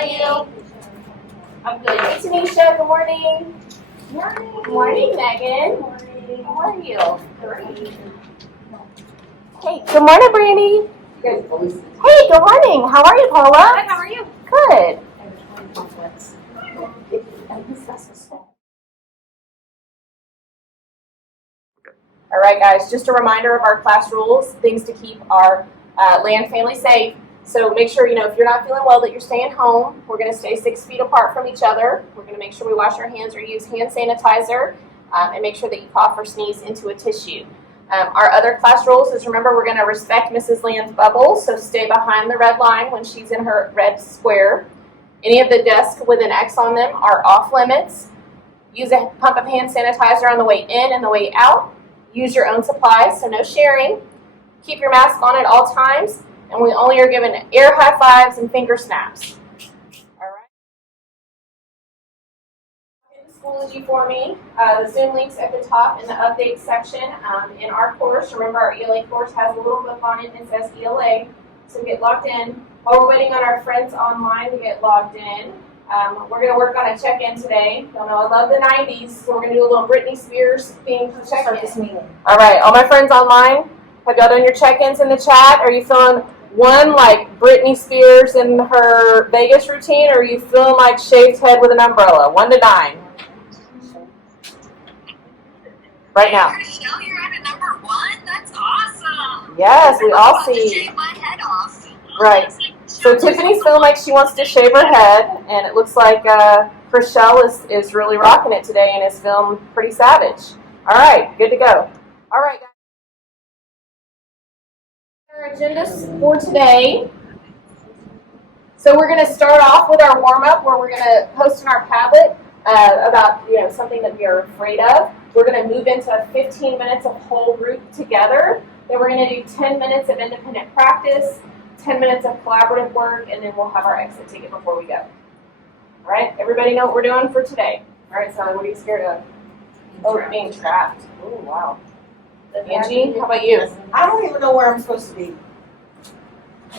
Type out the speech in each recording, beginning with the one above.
are you? I'm good. Hey, Tanisha, good morning. Morning. Good morning, Megan. Good morning. How are you? Hey, good morning, Brandy. Hey, good morning. How are you, Paula? Good, how are you? Good. All right, guys, just a reminder of our class rules, things to keep our land family safe. So make sure, if you're not feeling well, that you're staying home. We're going to stay 6 feet apart from each other. We're going to make sure we wash our hands or use hand sanitizer, and make sure that you cough or sneeze into a tissue. Our other class rules is, remember, we're going to respect Mrs. Land's bubble, so stay behind the red line when she's in her red square. Any of the desks with an X on them are off limits. Use a pump of hand sanitizer on the way in and the way out. Use your own supplies, so no sharing. Keep your mask on at all times, and we only are given air high fives and finger snaps. All right. In Schoology for me, the Zoom link's at the top in the update section. In our course, remember our ELA course has a little book on it that says ELA, so get logged in. While we're waiting on our friends online to get logged in, we're going to work on a check-in today. Y'all know I love the 90s, so we're going to do a little Britney Spears themed check-in. All right, all my friends online, have y'all done your check-ins in the chat? Are you feeling one like Britney Spears in her Vegas routine, or are you feeling like shaved head with an umbrella? 1 to 9. Right now. Michelle, you're at a number 1? That's awesome. Yes, we all see. To shave my head off. Right. So Tiffany's feeling like she wants to shave her head, and it looks like Chriselle is really rocking it today and is feeling pretty savage. All right, good to go. All right, guys. Our agendas for today. So we're going to start off with our warm-up, where we're going to post in our Padlet about something that we are afraid of. We're going to move into 15 minutes of whole group together. Then we're going to do 10 minutes of independent practice, 10 minutes of collaborative work, and then we'll have our exit ticket before we go. All right, everybody know what we're doing for today? All right, Sally, what are you scared of? Being trapped. Oh, wow. Angie, how about you? I don't even know where I'm supposed to be.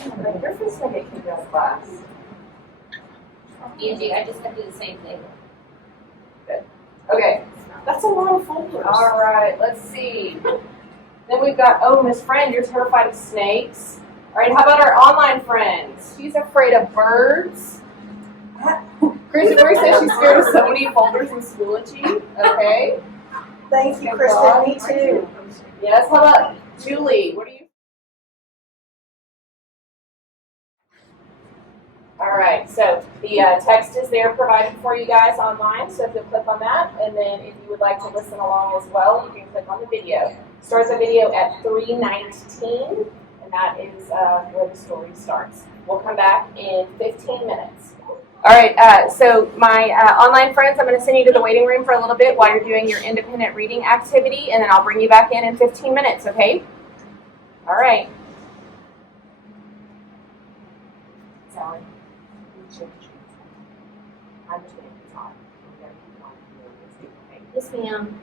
You're supposed to get kicked out of class. Angie, I just had to do the same thing. Good. Okay. That's a lot of folders. All right, let's see. Then we've got, Miss Friend, you're terrified of snakes. All right, how about our online friends? She's afraid of birds. Christopher says she's scared of so many folders in Schoology. Okay. Thank you, Kristen. Me too. Yes, how about Julie? What are you? All right, so the text is there provided for you guys online, so if you'll click on that, and then if you would like to listen along as well, you can click on the video. Starts the video at 3:19, and that is where the story starts. We'll come back in 15 minutes. All right, so my online friends, I'm going to send you to the waiting room for a little bit while you're doing your independent reading activity, and then I'll bring you back in 15 minutes, okay? All right. Sally. Yes, ma'am.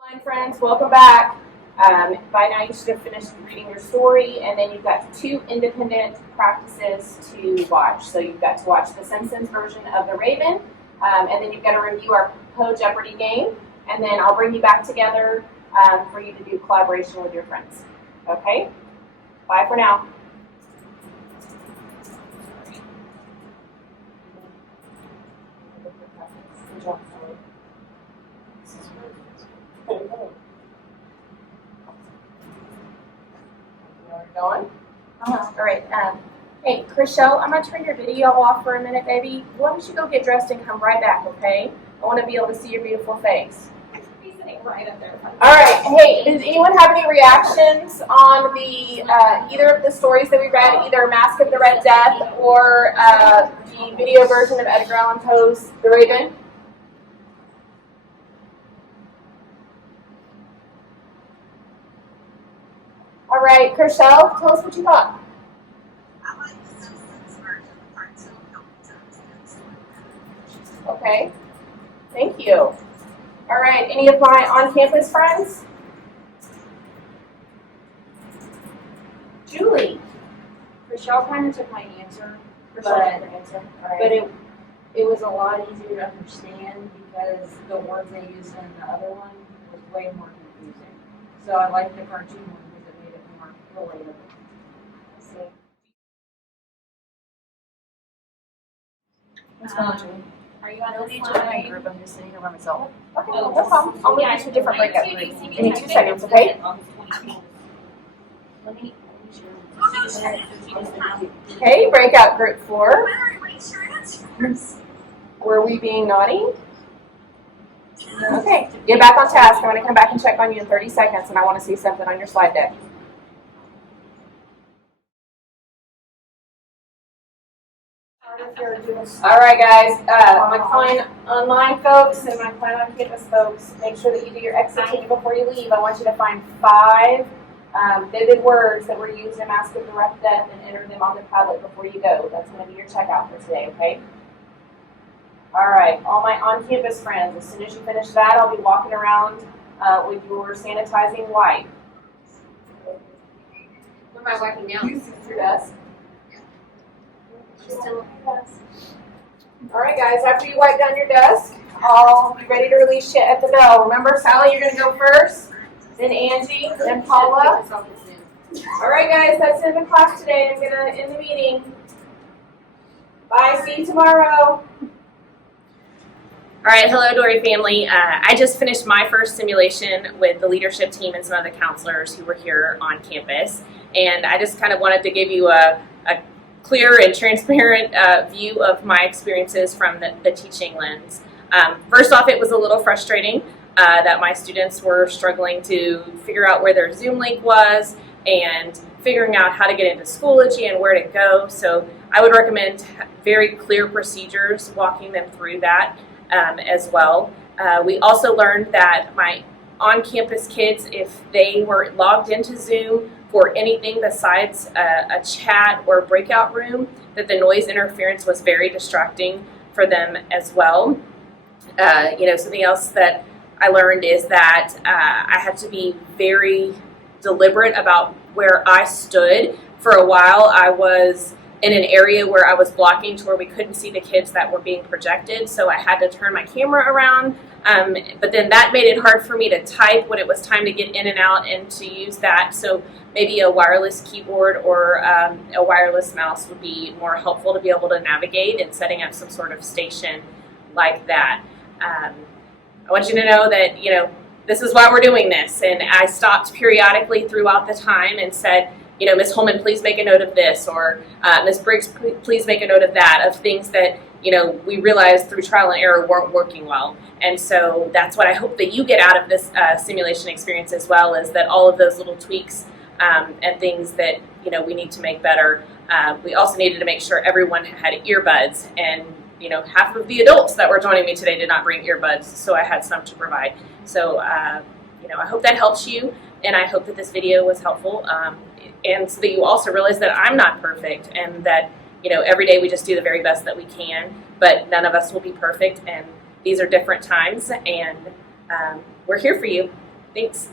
Online friends, welcome back. By now you should have finished reading your story, and then you've got 2 independent practices to watch. So you've got to watch the Simpsons version of The Raven, and then you've got to review our Poe Jeopardy game, and then I'll bring you back together for you to do collaboration with your friends. Okay? Bye for now. Going? All right. Hey, Chriselle, I'm going to turn your video off for a minute, baby. Why don't you go get dressed and come right back, okay? I want to be able to see your beautiful face. He's sitting right up there. All right. Hey, does anyone have any reactions on the either of the stories that we read, either Mask of the Red Death or the video version of Edgar Allan Poe's The Raven? All right, Chriselle, tell us what you thought. I like the Simpsons version of part 2 a couple times. Okay, thank you. All right, any of my on-campus friends? Michelle kind of took my answer, For but, sure, different answer. All right. but it was a lot easier to understand because the words they used in the other one was way more confusing. So I liked the cartoon one because it made it more relatable. So, What's going on, Julie? Are you on the My slide? group, I'm just sitting here by myself. Okay, Oh, no problem. I'll move yeah, you to a different I breakout do group. see me Give me type 2 it. seconds, okay? Let me Okay, breakout group 4. Better erase your answers. Were we being naughty? Okay, get back on task. I'm going to come back and check on you in 30 seconds, and I want to see something on your slide deck. All right, guys. My client online folks and my client on campus folks, make sure that you do your exit ticket before you leave. I want you to find 5 vivid words that were used in mask of direct death and enter them on the tablet before you go. That's going to be your checkout for today, okay? All right, all my on-campus friends, as soon as you finish that, I'll be walking around with your sanitizing wipe. What am I wiping down? Your desk. She's still All right, guys, after you wipe down your desk, I'll be ready to release you at the bell. Remember, Sally, you're going to go first, then Angie, then Paula. All right, guys, that's it in the class today. I'm going to end the meeting. Bye, see you tomorrow. All right, hello, Doerre family. I just finished my first simulation with the leadership team and some of the counselors who were here on campus. And I just kind of wanted to give you a clear and transparent view of my experiences from the teaching lens. First off, it was a little frustrating that my students were struggling to figure out where their Zoom link was and figuring out how to get into Schoology and where to go. So I would recommend very clear procedures, walking them through that as well. We also learned that my on-campus kids, if they were logged into Zoom for anything besides a chat or a breakout room, that the noise interference was very distracting for them as well. Something else that I learned is that I had to be very deliberate about where I stood. For a while, I was in an area where I was blocking to where we couldn't see the kids that were being projected, so I had to turn my camera around. But then that made it hard for me to type when it was time to get in and out and to use that. So maybe a wireless keyboard or a wireless mouse would be more helpful to be able to navigate and setting up some sort of station like that. I want you to know that, this is why we're doing this. And I stopped periodically throughout the time and said, Ms. Holman, please make a note of this, or Ms. Briggs, please make a note of that, of things that, we realized through trial and error weren't working well. And so that's what I hope that you get out of this simulation experience as well, is that all of those little tweaks and things that, we need to make better. We also needed to make sure everyone had earbuds, and, half of the adults that were joining me today did not bring earbuds, so I had some to provide. So, I hope that helps you, and I hope that this video was helpful. And so that you also realize that I'm not perfect, and that, every day we just do the very best that we can, but none of us will be perfect, and these are different times, and we're here for you. Thanks.